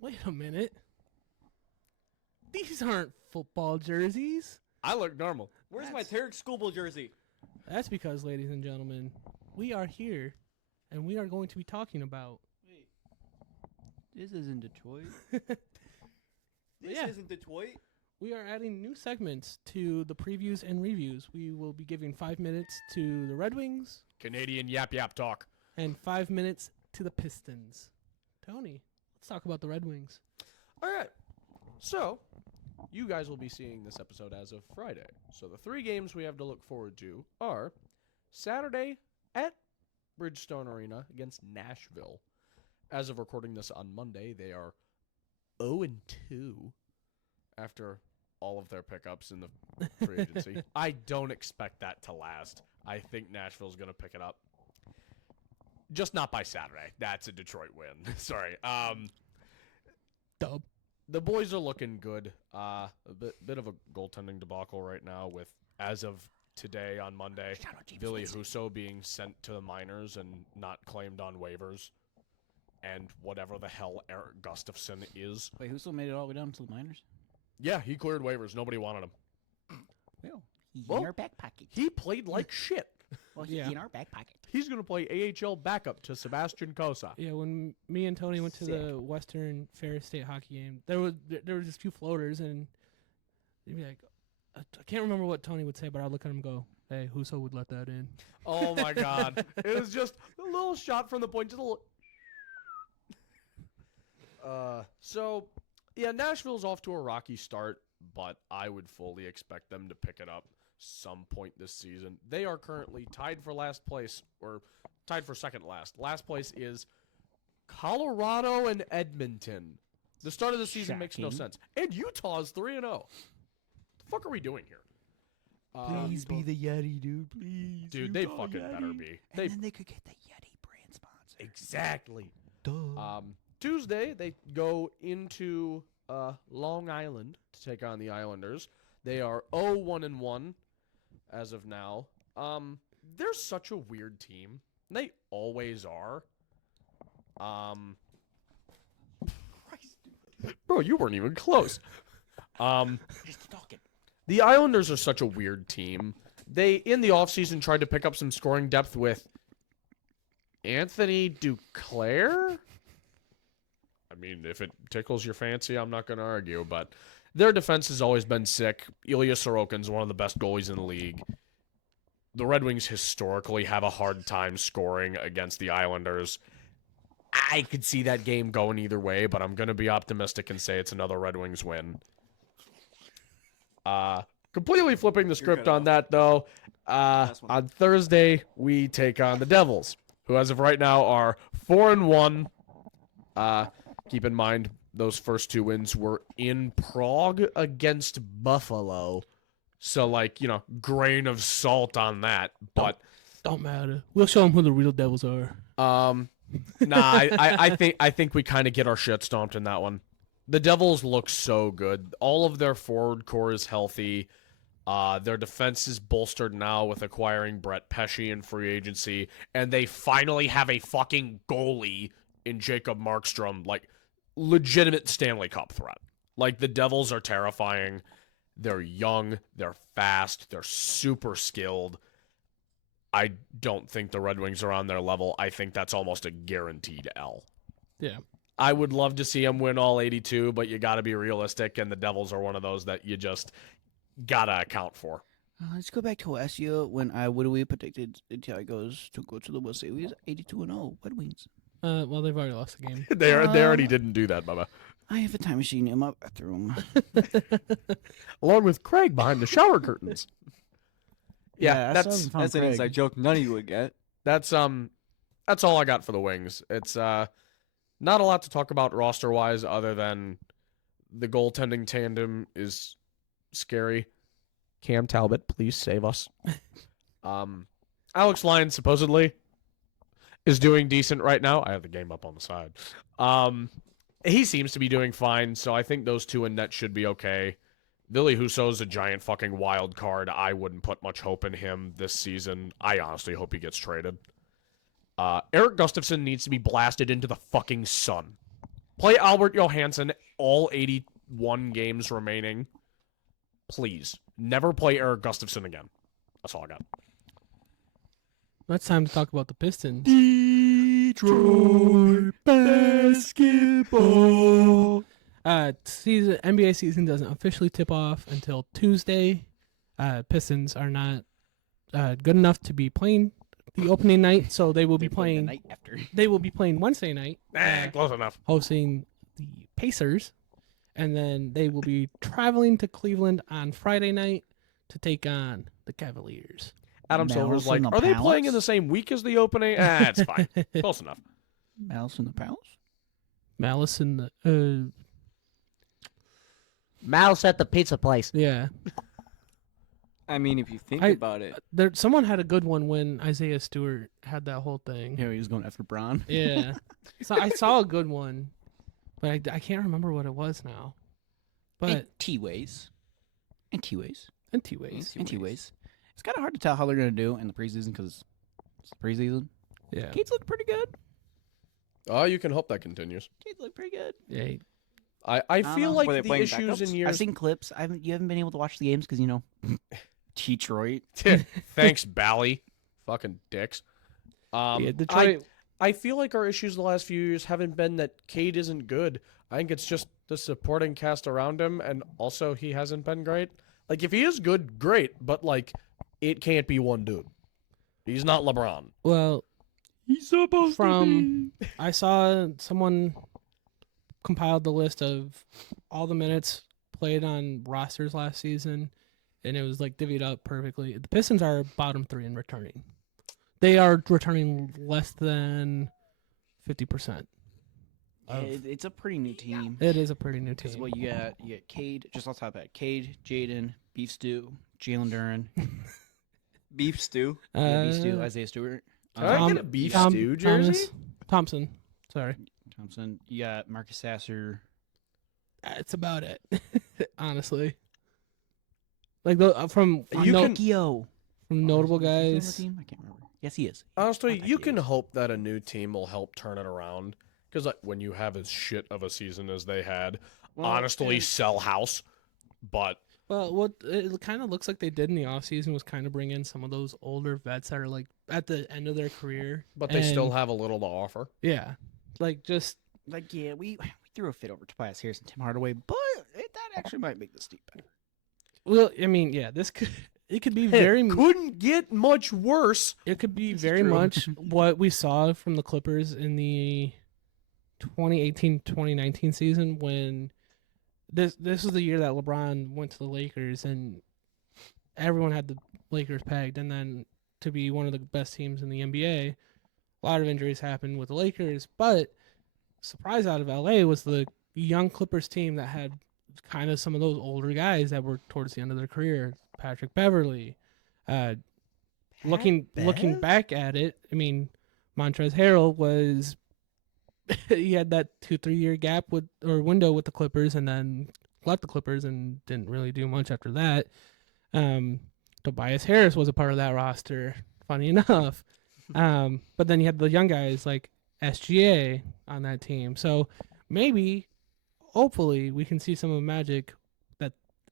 Wait a minute. These aren't football jerseys. I look normal. Where's my Tarek Schoolboy jersey? That's because, ladies and gentlemen, we are here, and we are going to be talking about... Wait, This isn't Detroit. this Yeah. isn't Detroit. We are adding new segments to the previews and reviews. We will be giving 5 minutes to the Redwings Canadian yap talk. and 5 minutes to the Pistons. Tony, let's talk about the Redwings. All right. So, you guys will be seeing this episode as of Friday. So the 3 games we have to look forward to are Saturday at Bridgestone Arena against Nashville. As of recording this on Monday, they are 0-2 after all of their pickups in the free agency. I don't expect that to last. I think Nashville's going to pick it up. Just not by Saturday. That's a Detroit win. Sorry. Dub. The boys are looking good. A bit of a goaltending debacle right now with, as of today on Monday, Billy Husso being sent to the minors and not claimed on waivers. And whatever the hell Eric Gustafson is. Wait, who still made it all the way down to the minors? Yeah, he cleared waivers. Nobody wanted him. Well, he's Well, in our back pocket. He played like shit. Well, he's Yeah. in our back pocket. He's going to play AHL backup to Sebastian Cosa. Yeah, when me and Tony went to the Western Ferris State hockey game, there was just a few floaters, and you'd be like, I can't remember what Tony would say, but I'd look at him and go, hey, Husso would let that in. Oh, my God. It was just a little shot from the point. Just a little... So, yeah, Nashville's off to a rocky start, but I would fully expect them to pick it up some point this season. They are currently tied for last place, or tied for second last. Last place is Colorado and Edmonton. The start of the season makes no Shocking. sense. And Utah's 3-0. The fuck are we doing here? Please be the Yeti, dude. Please. Dude, they fucking better be. And then they could get the Yeti brand sponsor. Exactly. Duh. Tuesday, they go into Long Island to take on the Islanders. They are 0-1-1 as of now. They're such a weird team. They always are. Bro, you weren't even close. Just talking. The Islanders are such a weird team. They, in the offseason, tried to pick up some scoring depth with Anthony Duclair? I mean, if it tickles your fancy, I'm not going to argue, but their defense has always been sick. Ilya Sorokin's one of the best goalies in the league. The Red Wings historically have a hard time scoring against the Islanders. I could see that game going either way, but I'm going to be optimistic and say it's another Red Wings win. Completely flipping the script cut on that, though. Last one. On Thursday, we take on the Devils, who as of right now are 4-1. Keep in mind, those first 2 wins were in Prague against Buffalo. So, like, you know, grain of salt on that. But, Don't matter. We'll show them who the real Devils are. I think we kind of get our shit stomped in that one. The Devils look so good. All of their forward core is healthy. Their defense is bolstered now with acquiring Brett Pesce in free agency. And they finally have a fucking goalie in Jacob Markstrom. Like, legitimate Stanley Cup threat. Like, the Devils are terrifying. They're young. They're fast. They're super skilled. I don't think the Red Wings are on their level. I think that's almost a guaranteed L. Yeah. I would love to see them win all 82, but you got to be realistic, and the Devils are one of those that you just got to account for. Let's go back to last year when what do we predicted the Tigers to go to the World Series? 82-0, Red Wings. Well, they've already lost the game. They already didn't do that, Bubba. I have a time machine in my bathroom. Along with Craig behind the shower curtains. Yeah, that's That's an inside joke none of you would get. that's all I got for the Wings. It's not a lot to talk about roster-wise other than the goaltending tandem is scary. Cam Talbot, please save us. Alex Lyon supposedly is doing decent right now. I have the game up on the side. He seems to be doing fine, so I think those 2 in net should be okay. Billy Husso's a giant fucking wild card. I wouldn't put much hope in him this season. I honestly hope he gets traded. Eric Gustafson needs to be blasted into the fucking sun. Play Albert Johansson all 81 games remaining. Please. Never play Eric Gustafson again. That's all I got. It's time to talk about the Pistons. Detroit basketball. NBA season doesn't officially tip off until Tuesday. Pistons are not good enough to be playing the opening night, so they will be The playing. night after. They will be playing Wednesday night, Close enough. hosting the Pacers, and then they will be traveling to Cleveland on Friday night to take on the Cavaliers. Adam Malice Silver's in like, the are they playing in Palace? the same week as the opening? It's fine. Close enough. Malice in the Palace? Malice in the Mouse at the pizza place. yeah. I mean, if you think I- about it, Someone had a good one when Isaiah Stewart had that whole thing. Yeah, he was going after Braun. Yeah. So I saw a good one, but I can't remember what it was now. But And T-Ways. And T-Ways. in two ways. And T-Ways. It's kind of hard to tell how they're going to do in the preseason because it's the preseason. Yeah. Kids look pretty good. Oh, you can hope that continues. Kids look pretty good. Yeah. I don't feel know. like Were they the playing issues in backups? years. I've seen clips. You haven't been able to watch the games because, Detroit. Thanks, Bally. Fucking dicks. Yeah, Detroit. I feel like our issues the last few years haven't been that Cade isn't good. I think it's just the supporting cast around him, and also he hasn't been great. Like, if he is good, great, but, like, it can't be one dude. He's not LeBron. Well, He's supposed I saw someone compiled the list of all the minutes played on rosters last season, and it was like divvied up perfectly. The Pistons are bottom 3 in returning. They are returning less than 50%. Yeah, it's a pretty new team. It is a pretty new Because team. you got Cade, just off the top of that, Cade, Jaden, Beef Stew, Jalen Duran, beef stew. Beef Stew, Isaiah Stewart, Can I get a beef stew jersey? Thompson. Sorry. Thompson. You got Marcus Sasser. That's about it. Honestly. Like from You can- Kio. from notable Is he on the guys. team? I can't remember. Yes, he is. Honestly, I think you he can is. hope that a new team will help turn it around. Because like, when you have as shit of a season as they had, honestly, sell house. But Well, what it kind of looks like they did in the offseason was kind of bring in some of those older vets that are like at the end of their career. they still and- have a little to offer. Yeah. Like just We threw a fit over Tobias Harris and Tim Hardaway, but that actually might make this team better. well, I mean, yeah, it could be very Couldn't get much worse. it could be This is very true. much what we saw from the Clippers in the 2018-2019 season when this was the year that LeBron went to the Lakers and everyone had the Lakers pegged, and then to be one of the best teams in the NBA, a lot of injuries happened with the Lakers, but surprise out of LA was the young Clippers team that had kind of some of those older guys that were towards the end of their career. Patrick Beverly. Looking back at it, I mean, Montrezl Harrell was he had that 2-3 year gap window with the Clippers, and then left the Clippers and didn't really do much after that. Tobias Harris was a part of that roster, funny enough. But then you had the young guys like SGA on that team. So maybe, hopefully, we can see some of the magic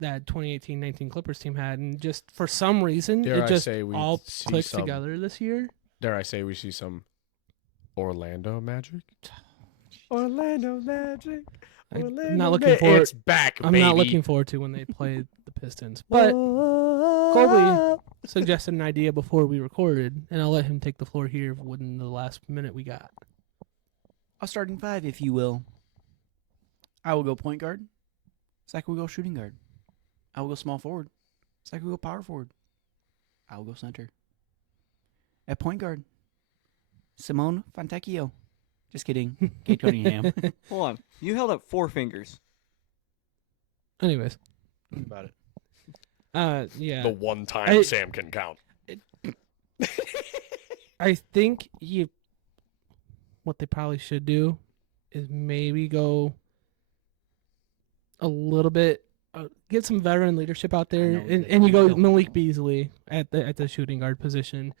that 2018-19 Clippers team had, and just for some reason Dare I it just say we all see clicked some- together this year. Dare I say we see some Orlando magic? Orlando magic. I'm not looking forward. It's back, I'm baby. not looking forward to when they play the Pistons. But Colby suggested an idea before we recorded, and I'll let him take the floor here within the last minute we got. A starting 5, if you will. I will go point guard. Zach will go shooting guard. I will go small forward. Zach will go power forward. I will go center. At point guard, Simone Fontecchio. Just kidding. Kate Cunningham. Hold on. You held up 4 fingers. Anyways, Think about it. yeah, The one time I- Sam can count. I think what they probably should do is maybe go a little bit, get some veteran leadership out there, know and they you go will. Malik Beasley at the shooting guard position.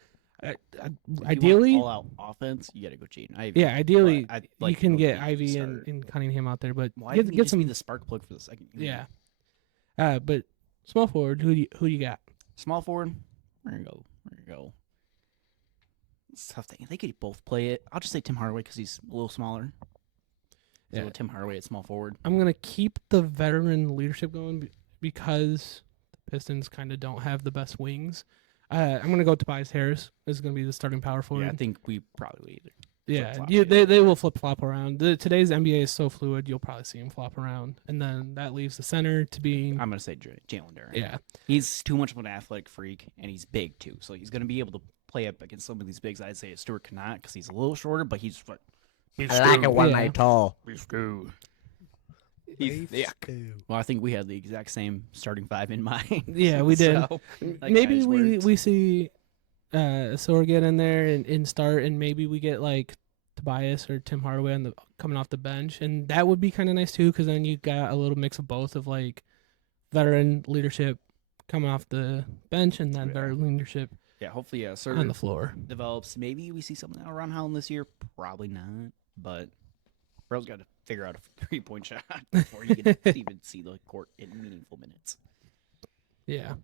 Ideally, all out offense, you got to go cheating. yeah. Ideally, I'd you like can both get of Ivy to and, start. and Cunningham out there, but Why get didn't he get just some. be the spark plug for the second unit? Yeah. But small forward, who you got? Small forward. We're gonna go. It's a tough thing. They could both play it. I'll just say Tim Hardaway because he's a little smaller. So Yeah. Tim Hardaway at small forward. I'm gonna keep the veteran leadership going because the Pistons kind of don't have the best wings. I'm gonna go Tobias Harris. This is gonna be the starting power forward. Yeah, I think we probably either. Yeah, flip-flop you, either. they will flip flop around. Today's NBA is so fluid. You'll probably see him flop around, and then that leaves the center to being I'm gonna say Jalen Duren. yeah. He's too much of an athletic freak, and he's big too. So he's gonna be able to play up against some of these bigs. I'd say Stewart cannot because he's a little shorter, but he's like I like it when Yeah. they tall. he's thick. Well, I think we had the exact same starting five in mind. Yeah, we did. So, that Maybe guy's we worked. we see Sor get in there and start, and maybe we get like Tobias or Tim Hardaway on the coming off the bench, and that would be kind of nice too, because then you got a little mix of both of like veteran leadership coming off the bench and then Yeah. veteran leadership Yeah, hopefully, on Serge the floor. develops. Maybe we see something around Holland this year. Probably not, but Burrow's got to figure out a 3-point shot before you can even see the court in meaningful minutes. Yeah.